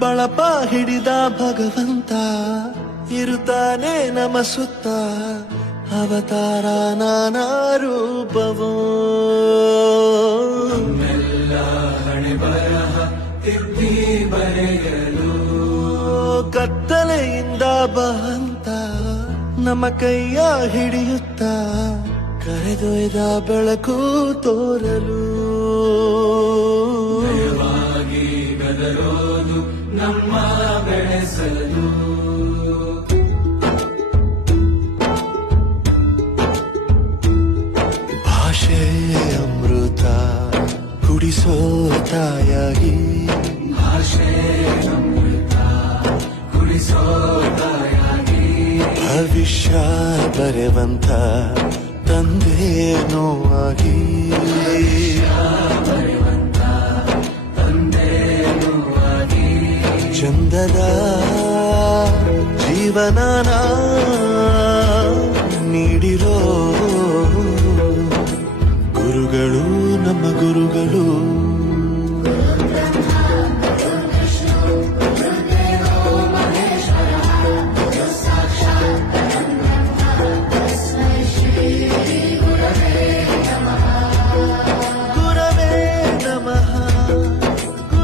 ಬಳಪ ಹಿಡಿದ ಭಗವಂತ ಇರುತ್ತಾನೆ ನಮ ಸುತ್ತ ಅವತಾರ ನಾನಾ ರೂಪವೋ ಎಲ್ಲ ಹಣೆ ಬರಹ ತಿದ್ದಿ ಬರೆಯಲು ಕತ್ತಲೆಯಿಂದ ಬಹಂತ ನಮ್ಮ ಕೈಯ ಹಿಡಿಯುತ್ತ ಕರೆದೊಯ್ದ ಬೆಳಕು ತೋರಲು ದಯವಾಗಿ ಗದರೋದು ನಮ್ಮ ಬೆಳೆಸಲು ಭಾಷೆ ಅಮೃತ ಕುಡಿಸೋ ತಾಯಾಗಿ ಭಾಷೆ ಅಮೃತ ಕುಡಿಸೋ ತಾಯಾಗಿ ಭವಿಷ್ಯ ಬರೆವಂತ ತಂದೇನೋ ಆಗಿ ಬರೆವಂತ ತಂದೇನೂ ಆಗಿ ಚಂದದ ಜೀವನ